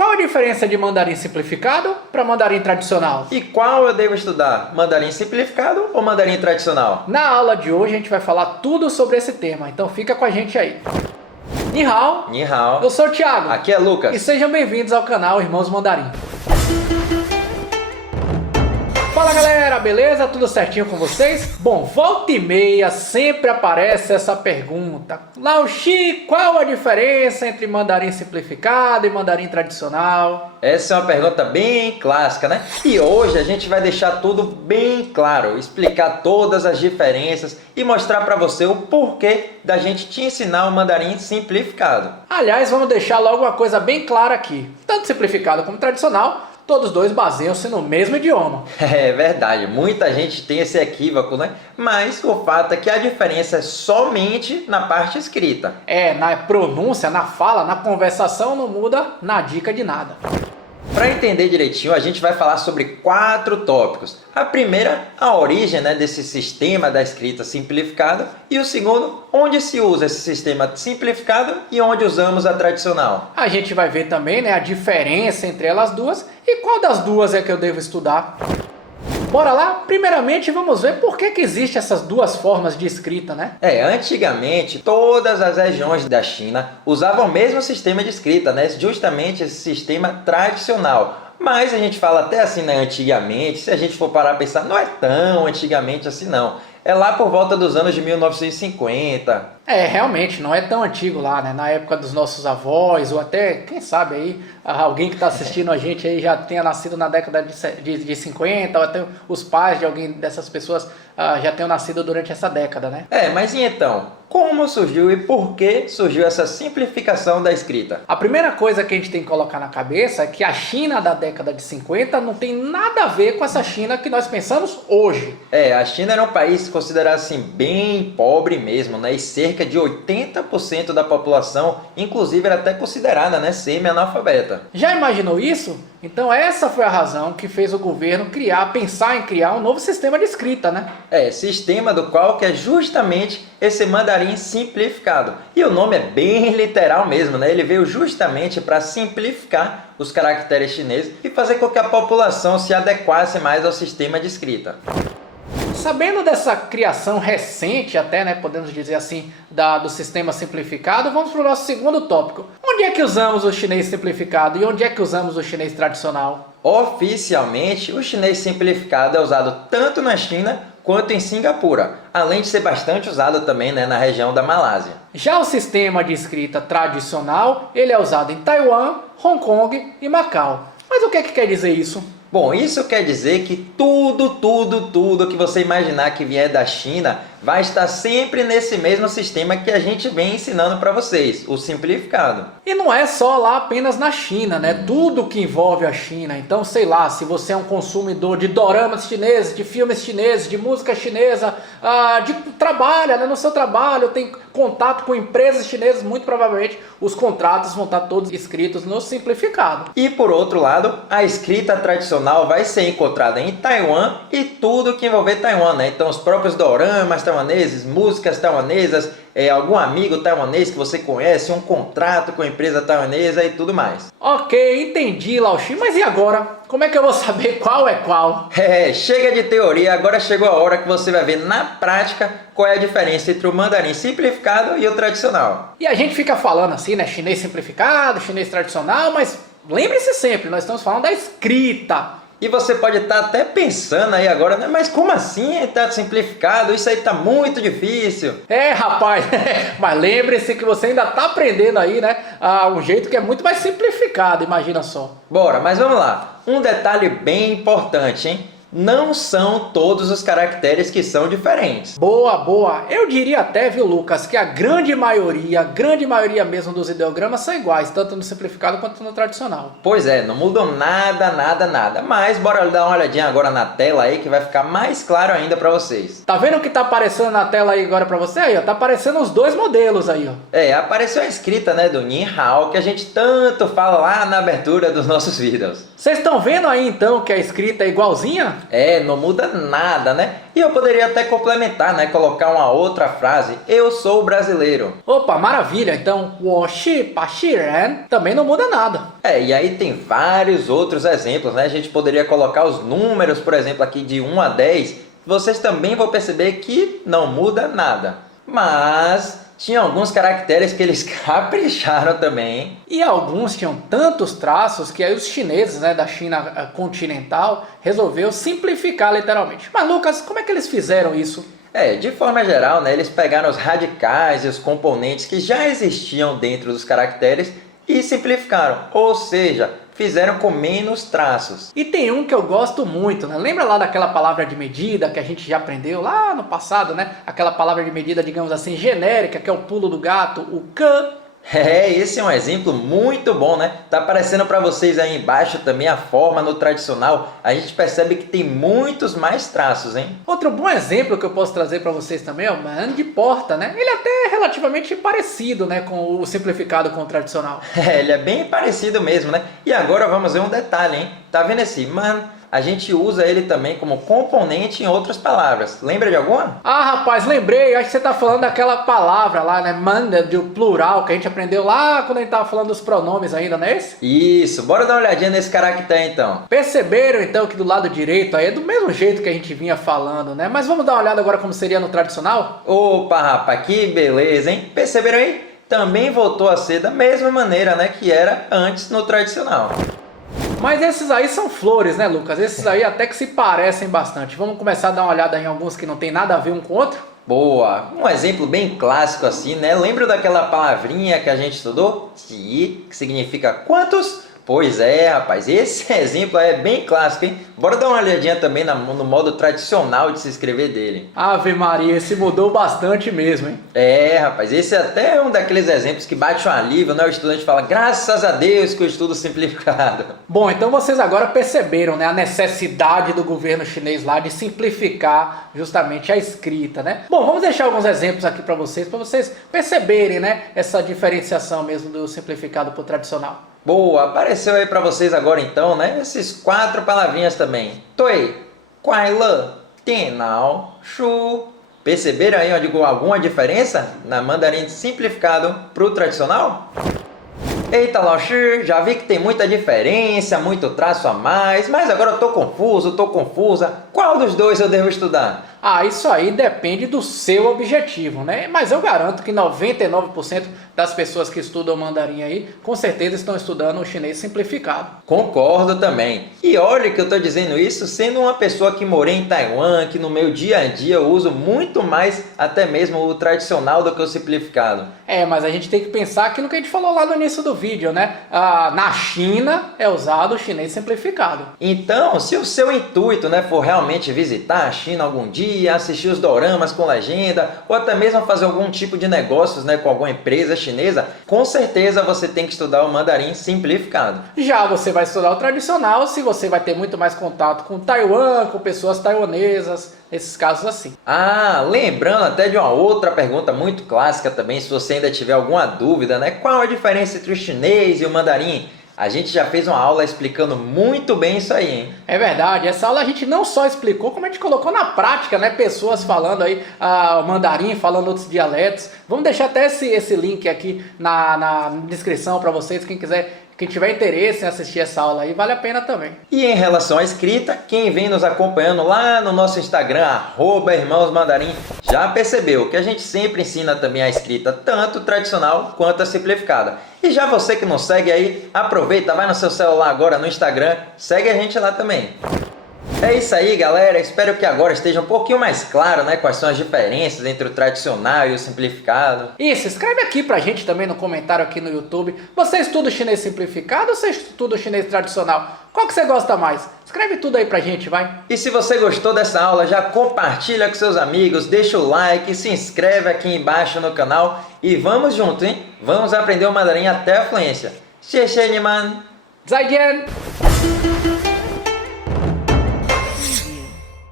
Qual a diferença de mandarim simplificado para mandarim tradicional? E qual eu devo estudar? Mandarim simplificado ou mandarim tradicional? Na aula de hoje a gente vai falar tudo sobre esse tema, então fica com a gente aí. Ni hao, Ni hao. eu sou o Thiago. Aqui é Lucas. E sejam bem-vindos ao canal Irmãos Mandarim. Fala galera, beleza? Tudo certinho com vocês? Bom, volta e meia sempre aparece essa pergunta. Laoshi, qual a diferença entre mandarim simplificado e mandarim tradicional? Essa é uma pergunta bem clássica, né? E hoje a gente vai deixar tudo bem claro, explicar todas as diferenças e mostrar para você o porquê da gente te ensinar o mandarim simplificado. Aliás, vamos deixar logo uma coisa bem clara aqui. Tanto simplificado como tradicional, todos dois baseiam-se no mesmo idioma. É verdade, muita gente tem esse equívoco, né? Mas o fato é que a diferença é somente na parte escrita. É, na pronúncia, na fala, na conversação não muda na dica de nada. Para entender direitinho, a gente vai falar sobre 4 tópicos. A primeira, a origem desse sistema da escrita simplificada. E o segundo, onde se usa esse sistema simplificado e onde usamos a tradicional. A gente vai ver também a diferença entre elas duas e qual das duas é que eu devo estudar. Bora lá? Primeiramente vamos ver por que existem essas duas formas de escrita, né? Antigamente todas as regiões da China usavam o mesmo sistema de escrita, justamente esse sistema tradicional. Mas a gente fala até assim, antigamente, se a gente for parar a pensar, não é tão antigamente assim não. É lá por volta dos anos de 1950. Realmente, não é tão antigo lá, né? Na época dos nossos avós, ou até, quem sabe aí, alguém que está assistindo a gente aí já tenha nascido na década de 50, ou até os pais de alguém dessas pessoas já tenham nascido durante essa década, né? Mas e então? Como surgiu e por que surgiu essa simplificação da escrita? A primeira coisa que a gente tem que colocar na cabeça é que a China da década de 50 não tem nada a ver com essa China que nós pensamos hoje. A China era um país considerado assim bem pobre mesmo, e cerca de 80% da população, inclusive, era até considerada semi-analfabeta. Já imaginou isso? Então essa foi a razão que fez o governo pensar em criar um novo sistema de escrita, né? Sistema do qual que é justamente esse mandarim simplificado. E o nome é bem literal mesmo, Ele veio justamente para simplificar os caracteres chineses e fazer com que a população se adequasse mais ao sistema de escrita. Sabendo dessa criação recente até, podemos dizer assim, do sistema simplificado, vamos para o nosso segundo tópico. Onde é que usamos o chinês simplificado e onde é que usamos o chinês tradicional? Oficialmente, o chinês simplificado é usado tanto na China quanto em Singapura, além de ser bastante usado também na região da Malásia. Já o sistema de escrita tradicional, ele é usado em Taiwan, Hong Kong e Macau. Mas o que quer dizer isso? Bom, isso quer dizer que tudo que você imaginar que vier da China vai estar sempre nesse mesmo sistema que a gente vem ensinando para vocês, o simplificado. E não é só lá apenas na China, Tudo que envolve a China. Então, sei lá, se você é um consumidor de doramas chineses, de filmes chineses, de música chinesa, trabalha no seu trabalho, tem contato com empresas chinesas, muito provavelmente os contratos vão estar todos escritos no simplificado. E por outro lado, a escrita tradicional vai ser encontrada em Taiwan e tudo que envolver Taiwan, Então os próprios doramas taiwaneses, músicas taiwanesas, algum amigo taiwanês que você conhece, um contrato com a empresa taiwanesa e tudo mais. Ok, entendi, Laoshi, mas e agora? Como é que eu vou saber qual é qual? Chega de teoria, agora chegou a hora que você vai ver na prática qual é a diferença entre o mandarim simplificado e o tradicional. E a gente fica falando assim, chinês simplificado, chinês tradicional, mas lembre-se sempre, nós estamos falando da escrita. E você pode estar até pensando aí agora, mas como assim está simplificado? Isso aí está muito difícil. Rapaz, mas lembre-se que você ainda está aprendendo aí, um jeito que é muito mais simplificado, imagina só. Bora, mas vamos lá. Um detalhe bem importante, hein? Não são todos os caracteres que são diferentes. Boa. Eu diria até, viu, Lucas, que a grande maioria mesmo dos ideogramas são iguais, tanto no simplificado quanto no tradicional. Pois é, não mudam nada. Mas bora dar uma olhadinha agora na tela aí que vai ficar mais claro ainda para vocês. Tá vendo o que tá aparecendo na tela aí agora para você? Aí, ó, tá aparecendo os dois modelos aí, ó. Apareceu a escrita, do Ni hao, que a gente tanto fala lá na abertura dos nossos vídeos. Vocês estão vendo aí então que a escrita é igualzinha? Não muda nada, né? E eu poderia até complementar, né? Colocar uma outra frase. Eu sou brasileiro. Opa, maravilha. Então, 我是巴西人 também não muda nada. E aí tem vários outros exemplos, né? A gente poderia colocar os números, por exemplo, aqui de 1 a 10. Vocês também vão perceber que não muda nada. Mas tinha alguns caracteres que eles capricharam também, hein? E alguns tinham tantos traços que aí os chineses, né, da China continental resolveu simplificar literalmente. Mas Lucas, como é que eles fizeram isso? De forma geral, né, eles pegaram os radicais e os componentes que já existiam dentro dos caracteres e simplificaram, ou seja, fizeram com menos traços. E tem um que eu gosto muito, né? Lembra lá daquela palavra de medida que a gente já aprendeu lá no passado, né? Aquela palavra de medida, digamos assim, genérica, que é o pulo do gato, o can. Esse é um exemplo muito bom, né? Tá aparecendo para vocês aí embaixo também a forma no tradicional. A gente percebe que tem muitos mais traços, hein? Outro bom exemplo que eu posso trazer para vocês também é o man de porta, né? Ele é até relativamente parecido, né, com o simplificado com o tradicional. Ele é bem parecido mesmo, né? E agora vamos ver um detalhe, hein? Tá vendo esse man? A gente usa ele também como componente em outras palavras. Lembra de alguma? Ah, rapaz, lembrei. Acho que você tá falando daquela palavra lá, né? Man, do plural, que a gente aprendeu lá quando a gente tava falando dos pronomes ainda, não é esse? Isso. Bora dar uma olhadinha nesse caractere, então. Perceberam, então, que do lado direito aí é do mesmo jeito que a gente vinha falando, né? Mas vamos dar uma olhada agora como seria no tradicional? Opa, rapaz, que beleza, hein? Perceberam aí? Também voltou a ser da mesma maneira, né, que era antes no tradicional. Mas esses aí são flores, né, Lucas? Esses aí até que se parecem bastante. Vamos começar a dar uma olhada em alguns que não tem nada a ver um com o outro? Boa! Um exemplo bem clássico assim, né? Lembra daquela palavrinha que a gente estudou? Ti, que significa quantos? Pois é, rapaz, esse exemplo é bem clássico, hein? Bora dar uma olhadinha também no modo tradicional de se escrever dele. Ave Maria, esse mudou bastante mesmo, hein? Rapaz, esse é até um daqueles exemplos que bate um alívio, né? O estudante fala, graças a Deus que eu estudo simplificado. Bom, então vocês agora perceberam, né, a necessidade do governo chinês lá de simplificar justamente a escrita, né? Bom, vamos deixar alguns exemplos aqui para vocês perceberem, né, essa diferenciação mesmo do simplificado para o tradicional. Boa, apareceu aí para vocês agora então, né? Esses 4 palavrinhas também. Toi, Kuai Le, Tianao, Shu. Perceberam aí alguma diferença na mandarim simplificado para o tradicional? Eita, Lao Shi, já vi que tem muita diferença, muito traço a mais, mas agora eu tô confuso, tô confusa. Qual dos dois eu devo estudar? Ah, isso aí depende do seu objetivo, né? Mas eu garanto que 99% das pessoas que estudam mandarim aí, com certeza estão estudando o chinês simplificado. Concordo também. E olha que eu estou dizendo isso sendo uma pessoa que morei em Taiwan, que no meu dia a dia eu uso muito mais até mesmo o tradicional do que o simplificado. Mas a gente tem que pensar aquilo que a gente falou lá no início do vídeo, né? Na China é usado o chinês simplificado. Então, se o seu intuito, né, for realmente visitar a China algum dia, assistir os doramas com legenda, ou até mesmo fazer algum tipo de negócios, né, com alguma empresa chinesa, com certeza você tem que estudar o mandarim simplificado. Já você vai estudar o tradicional se você vai ter muito mais contato com Taiwan, com pessoas taiwanesas, nesses casos assim. Lembrando até de uma outra pergunta muito clássica também, se você ainda tiver alguma dúvida, né, qual a diferença entre o chinês e o mandarim? A gente já fez uma aula explicando muito bem isso aí, hein? É verdade, essa aula a gente não só explicou, como a gente colocou na prática, né? Pessoas falando aí o mandarim, falando outros dialetos. Vamos deixar até esse link aqui na descrição para vocês, quem tiver interesse em assistir essa aula aí, vale a pena também. E em relação à escrita, quem vem nos acompanhando lá no nosso Instagram, @irmãosmandarim, já percebeu que a gente sempre ensina também a escrita, tanto tradicional quanto a simplificada. E já você que não segue aí, aproveita, vai no seu celular agora no Instagram, segue a gente lá também. É isso aí, galera. Espero que agora esteja um pouquinho mais claro, né, quais são as diferenças entre o tradicional e o simplificado. Isso, escreve aqui pra gente também no comentário aqui no YouTube. Você estuda o chinês simplificado ou você estuda o chinês tradicional? Qual que você gosta mais? Escreve tudo aí pra gente, vai. E se você gostou dessa aula, já compartilha com seus amigos, deixa o like, se inscreve aqui embaixo no canal e vamos junto, hein? Vamos aprender o mandarim até a fluência. Xie xie ni man. Zaijian!